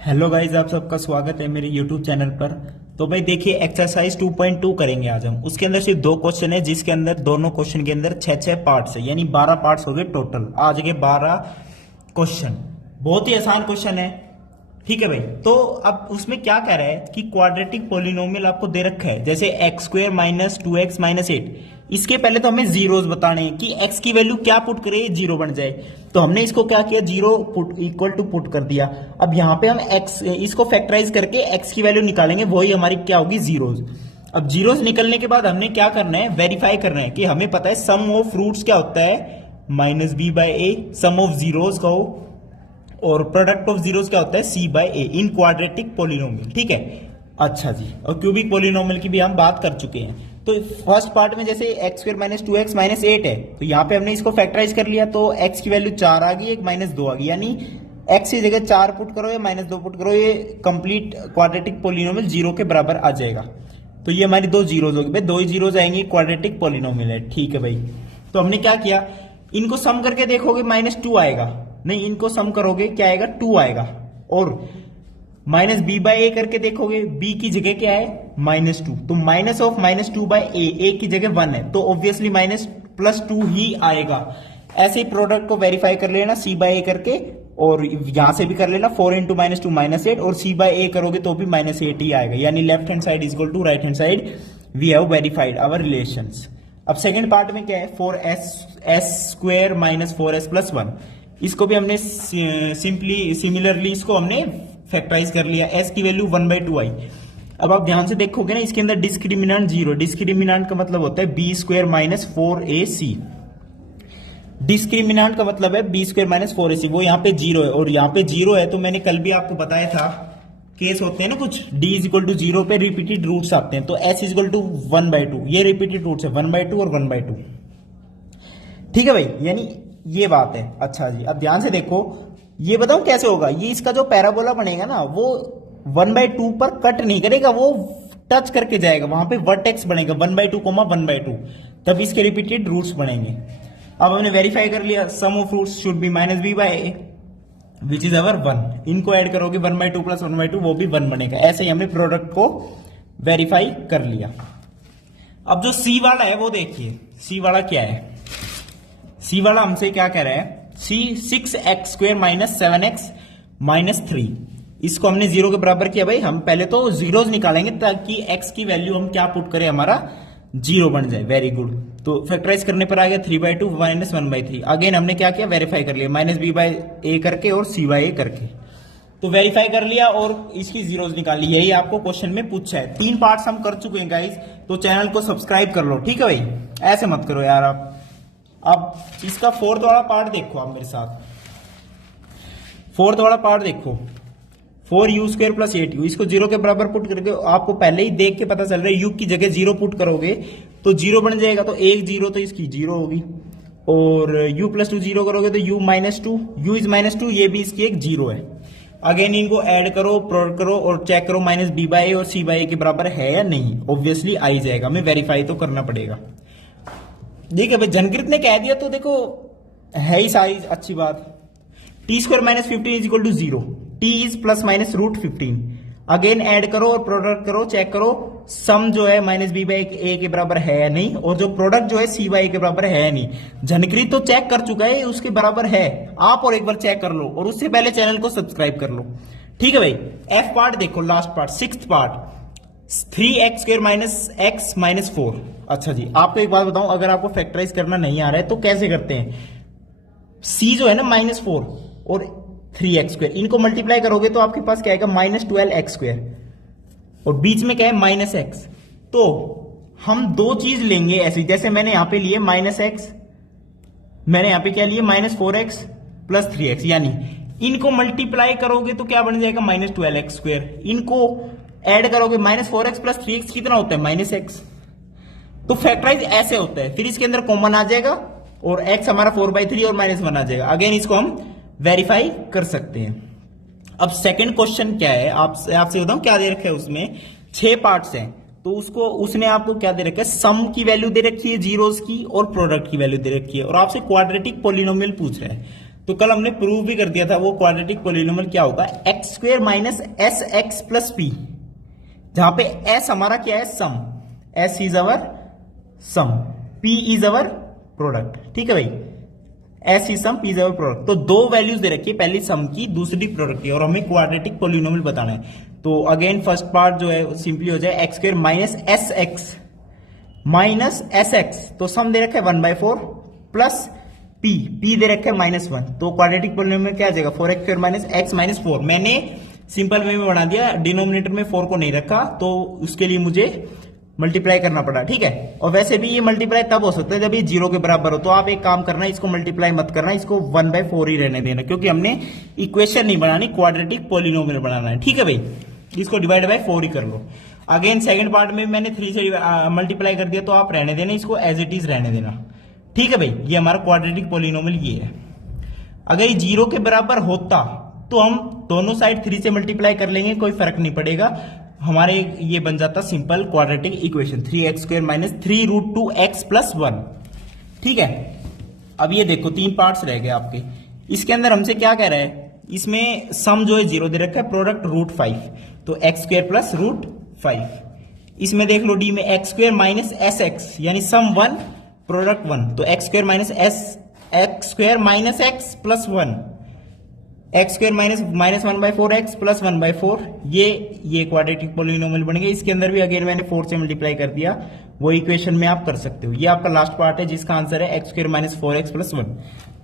Hello guys, आप सबका स्वागत है मेरे यूट्यूब चैनल पर। तो भाई देखिए, एक्सरसाइज 2.2 करेंगे आज हम। उसके अंदर सिर्फ दो क्वेश्चन है, जिसके अंदर दोनों क्वेश्चन के अंदर 6 पार्ट्स है, यानी 12 पार्ट्स हो गए टोटल। आज के 12 क्वेश्चन बहुत ही आसान क्वेश्चन है, ठीक है भाई। तो अब उसमें क्या कह रहा है कि क्वाड्रेटिक पोलिनोमियल आपको दे रखा है, जैसे x square minus 2x minus 8। इसके पहले तो हमें जीरोस बताने हैं कि x की वैल्यू क्या पुट करे जीरो बन जाए। तो हमने इसको क्या किया, zero put equal to put कर दिया। अब यहाँ पे हम x इसको फैक्टराइज करके x की वैल्यू निकालेंगे, वही हमारी क्या होगी, जीरोस। अब जीरोस निकलने के बाद हमने क्या करना है, वेरीफाई करना है कि हमें पता है सम ऑफ रूट्स क्या होता है, minus B by A. Sum of zeros का हो और प्रोडक्ट ऑफ जीरोस क्या होता है, C by A in quadratic polynomial, ठीक है। अच्छा जी, और क्यूबिक पोलिनोमियल की भी हम बात कर चुके हैं। तो फर्स्ट पार्ट में जैसे x square minus 2x minus 8 है, तो यहाँ पे हमने इसको फैक्टराइज कर लिया, तो x की वैल्यू 4 आ गई, एक माइनस 2 आ गई, यानी x की जगह 4 पुट करो या माइनस 2 पुट करो, ये कंप्लीट क्वाड्रेटिक पोलिनोमियल जीरो के बराबर आ जाएगा। तो ये हमारी दो जीरोज होगी भाई, दो ही जीरोज आएंगी, क्वाड्रेटिक पोलिनोमियल है, ठीक है भाई। तो हमने क्या किया, इनको सम करके देखोगे माइनस 2 आएगा, नहीं इनको सम करोगे क्या आएगा, 2 आएगा। और माइनस बी बाई ए करके देखोगे, बी की जगह क्या है, माइनस 2, तो माइनस ऑफ माइनस 2 बाई ए की जगह 1 है, तो ऑब्वियसली माइनस प्लस 2 ही आएगा। ऐसे ही प्रोडक्ट को वेरीफाई कर लेना सी बाई ए करके, और यहां से भी कर लेना 4 इंटू माइनस 2 माइनस 8, और सी बाई ए करोगे तो भी माइनस 8 ही आएगा, यानी left hand side is equal to right hand side. We have verified our relations. अब सेकंड पार्ट में क्या है, 4s square minus 4s plus 1। इसको भी हमने सिमिलरली इसको हमने फैक्टराइज कर लिया, s की वैल्यू 1/2 आई। अब आप ध्यान से देखोगे ना, इसके अंदर डिस्क्रिमिनेंट जीरो, डिस्क्रिमिनेंट का मतलब होता है B square minus 4ac। Discriminant का मतलब है बी स्क्वायर माइनस 4ac, वो यहाँ पे जीरो है और यहाँ पे जीरो है। तो मैंने कल भी आपको बताया था, केस होते हैं ना कुछ, d is equal to zero पे रिपीटेड रूट्स आते हैं, तो s इज इक्वल टू 1/2, ये रिपीटेड रूट्स है 1/2 और 1/2, ठीक है भाई, यानी ये बात है। अच्छा जी, अब ध्यान से देखो, ये बताऊं कैसे होगा, ये इसका जो पैराबोला बनेगा ना, वो 1/2 पर कट नहीं करेगा, वो टच करके जाएगा, वहां पे वर्टेक्स बनेगा 1/2 1/2, तब इसके रिपीटेड रूट्स बनेंगे। अब हमने वेरीफाई कर लिया, sum of roots should be minus B by A which is our 1। इनको ऐड करोगे 1/2 प्लस 1/2, वो भी 1 बनेगा। ऐसे ही हमने प्रोडक्ट को वेरीफाई कर लिया। अब जो सी वाला है वो देखिए, सी वाला क्या है, सी वाला हमसे क्या कह रहा है, सी 6x square minus 7x minus 3। इसको हमने जीरो के बराबर किया भाई। हम पहले तो जीरोज निकालेंगे ताकि x की वैल्यू हम क्या पुट करें, हमारा जीरो बन जाए। Very good. तो फैक्टराइज करने पर आ गया 3/2 माइनस 1/3। अगेन हमने क्या किया, वेरीफाई कर लिया, माइनस बी बाई ए करके और सी बाई ए करके। तो वेरीफाई कर लिया और इसकी जीरोज निकाल ली। यही आपको क्वेश्चन में पूछा है। 3 पार्ट्स हम कर चुके हैं गाइस, तो चैनल को सब्सक्राइब कर लो, ठीक है भाई, ऐसे मत करो यार आप। अब इसका फोर्थ वाला पार्ट देखो आप मेरे साथ, फोर्थ वाला पार्ट देखो, 4u स्क्वायर प्लस 8u, इसको जीरो के बराबर पुट करके आपको पहले ही देख के पता चल रहा है, u की जगह जीरो पुट करोगे तो जीरो बन जाएगा, तो एक जीरो तो इसकी जीरो होगी, और u प्लस 2 जीरो करोगे तो u minus 2, u is minus 2, ये भी इसकी एक जीरो है। अगेन इनको ऐड करो, प्रोडक्ट करो और चेक करो माइनस बी बाई ए और सी बाई ए के बराबर है या नहीं, ऑब्वियसली आ ही जाएगा, हमें वेरीफाई तो करना पड़ेगा। ठीक है भाई, जनकृत ने कह दिया तो देखो है ही सारी अच्छी बात। T square minus 15 is equal to 0, T is plus minus root 15। Again add करो और प्रोडक्ट करो, चेक करो सम जो है माइनस बी बाई ए के बराबर है या नहीं, और जो प्रोडक्ट जो है सी बाई ए के बराबर है या नहीं। जनकृत तो चेक कर चुका है, उसके बराबर है, आप और एक बार चेक कर लो, और उससे पहले चैनल को सब्सक्राइब कर लो, ठीक है भाई। एफ पार्ट देखो, last part, sixth part, 3x square minus x minus 4। अच्छा जी, आपको एक बात बताऊं, अगर आपको फैक्टराइज करना नहीं आ रहा है तो कैसे करते हैं, c जो है ना माइनस 4 और 3x स्क्वायर, इनको मल्टीप्लाई करोगे तो आपके पास क्या आएगा, माइनस 12x स्क्वायर, और बीच में क्या है, माइनस x। तो हम दो चीज लेंगे ऐसी, जैसे मैंने यहां पे लिए माइनस x, मैंने यहां पे क्या लिए, माइनस 4x प्लस 3x, यानी इनको मल्टीप्लाई करोगे तो क्या बन जाएगा, माइनस 12x स्क्वायर। इनको ऐड करोगे माइनस 4x प्लस 3x कितना होता है, माइनस x। तो फैक्टराइज ऐसे होता है, फिर इसके अंदर कॉमन आ जाएगा और x हमारा 4/3 और माइनस 1 आ जाएगा। अगेन इसको हम वेरीफाई कर सकते हैं। अब सेकंड क्वेश्चन क्या है, आपसे बताऊं क्या दे रखा है, उसमें 6 पार्ट्स हैं, तो उसने आपको क्या दे रखा है, सम की वैल्यू दे रखी है जीरोस की और प्रोडक्ट की वैल्यू दे रखी है, और आपसे क्वाड्रेटिक पोलिनोमियल पूछ रहा है। तो कल हमने प्रूव भी कर दिया था वो क्वाड्रेटिक पॉलिनोमियल क्या होगा, X square minus S X plus P, जहां पे एस हमारा क्या है, sum, S is our sum, P is our product. ठीक है भाई, S is sum, P is our product. तो दो वैल्यूज दे रखी है, पहली सम की, दूसरी प्रोडक्ट की, और हमें क्वाड्रेटिक पॉलिनोमियल बताना है। तो अगेन फर्स्ट पार्ट जो है सिंपली हो जाए x square minus S x minus S x, तो सम दे रखा है 1/4 प्लस पी दे रखा है -1, तो क्वाड्रेटिक पॉलिनोमियल क्या आ जाएगा, 4x square minus x minus 4। मैंने सिंपल वे में बना दिया, डिनोमिनेटर में 4 को नहीं रखा, तो उसके लिए मुझे मल्टीप्लाई करना पड़ा। ठीक है, और वैसे भी ये मल्टीप्लाई तब हो सकता है जब ये 0 के बराबर हो, तो आप एक काम करना, इसको मल्टीप्लाई मत करना, इसको 1/4 ही रहने देना, क्योंकि हमने इक्वेशन नहीं बनानी, क्वाड्रेटिक पॉलिनोमियल बनाना है। ठीक है भाई, इसको डिवाइड बाय 4 ही कर लो। अगेन सेकंड पार्ट में मैंने 3 से मल्टीप्लाई कर दिया, तो आप रहने देना, इसको एज इट इज रहने देना। ठीक है भाई, ये हमारा क्वाड्रेटिक पॉलिनोमियल ये है। अगर ये 0 के बराबर होता तो हम दोनों साइड 3 से मल्टीप्लाई कर लेंगे, कोई फर्क नहीं पड़ेगा, हमारे ये बन जाता simple quadratic equation 3x square minus 3√2x plus 1। ठीक है, अब ये देखो 3 पार्ट्स रह गए आपके। इसके अंदर हमसे क्या कह रहा है, इसमें सम जो है 0 दे रखा है, प्रोडक्ट √5, तो x स्क्वायर प्लस √5। इसमें देख लो डी में x square minus S x, यानी सम 1 प्रोडक्ट 1, तो x square minus x square minus x plus 1, x square minus -1/4 x plus 1/4, ये क्वाड्रेटिक पॉलिनोमियल बनेंगे। इसके अंदर भी अगेन मैंने 4 से मल्टीप्लाई कर दिया, वो इक्वेशन में आप कर सकते हो। ये आपका लास्ट पार्ट है जिसका आंसर है x square minus 4x plus 1।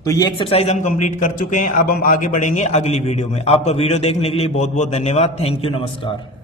तो ये एक्सरसाइज हम कंप्लीट कर चुके हैं। अब हम आगे बढ़ेंगे अगली वीडियो में। आपका वीडियो देखने के लिए बहुत बहुत धन्यवाद। थैंक यू, नमस्कार।